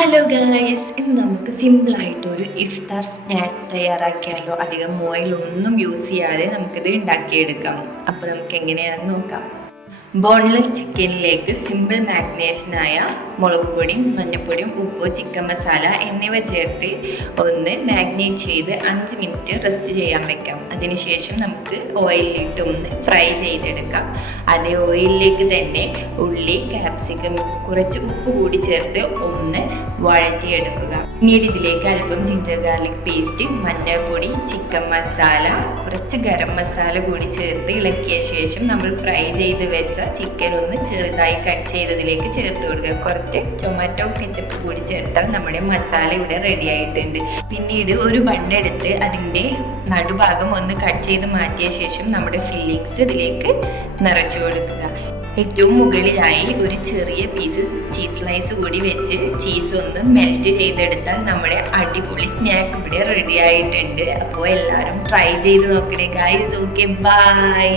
Hello guys, ഇന്ന് നമുക്ക് സിമ്പിളായിട്ടൊരു ഇഫ്താർ snacks തയ്യാറാക്കിയാലോ. അധികം ഓയിലൊന്നും യൂസ് ചെയ്യാതെ നമുക്കിത് ഉണ്ടാക്കിയെടുക്കാം. അപ്പോൾ നമുക്ക് എങ്ങനെയാണെന്ന് നോക്കാം. ബോൺലെസ് ചിക്കനിലേക്ക് സിമ്പിൾ മാഗ്നേഷനായ മുളക് പൊടിയും മഞ്ഞൾപ്പൊടിയും ഉപ്പ് ചിക്കൻ മസാല എന്നിവ ചേർത്ത് ഒന്ന് മാഗ്നേറ്റ് ചെയ്ത് 5 മിനിറ്റ് റെസ്റ്റ് ചെയ്യാൻ വെക്കാം. അതിനുശേഷം നമുക്ക് ഓയിലിട്ട് ഒന്ന് ഫ്രൈ ചെയ്തെടുക്കാം. അതേ ഓയിലിലേക്ക് തന്നെ ഉള്ളി, ക്യാപ്സിക്കം, കുറച്ച് ഉപ്പ് കൂടി ചേർത്ത് ഒന്ന് വഴറ്റിയെടുക്കുക. പിന്നീട് ഇതിലേക്ക് അല്പം ജിഞ്ചർ ഗാർലിക് പേസ്റ്റ്, മഞ്ഞൾപ്പൊടി, ചിക്കൻ മസാല, കുറച്ച് ഗരം മസാല കൂടി ചേർത്ത് ഇളക്കിയ ശേഷം നമ്മൾ ഫ്രൈ ചെയ്ത് വെച്ച ചിക്കൻ ഒന്ന് ചെറുതായി കട്ട് ചെയ്തതിലേക്ക് ചേർത്ത് കൊടുക്കുക. കുറച്ച് ടൊമാറ്റോ കെച്ചപ്പ് കൂടി ചേർത്താൽ നമ്മുടെ മസാല ഇവിടെ റെഡി ആയിട്ടുണ്ട്. പിന്നീട് ഒരു ബണ്ണെടുത്ത് അതിൻ്റെ നടുഭാഗം ഒന്ന് കട്ട് ചെയ്ത് മാറ്റിയ ശേഷം നമ്മുടെ ഫില്ലിങ്സ് ഇതിലേക്ക് നിറച്ചു കൊടുക്കുക. ഏറ്റവും മുകളിലായി ഒരു ചെറിയ പീസസ് ചീസ് സ്ലൈസ് കൂടി വെച്ച് ചീസ് ഒന്ന് മെൽറ്റ് ചെയ്തെടുത്താൽ നമ്മുടെ അടിപൊളി സ്നാക്ക് ഇവിടെ റെഡി ആയിട്ടുണ്ട്. അപ്പോൾ എല്ലാവരും ട്രൈ ചെയ്ത് നോക്കണേ ഗൈസ്. Okay, by.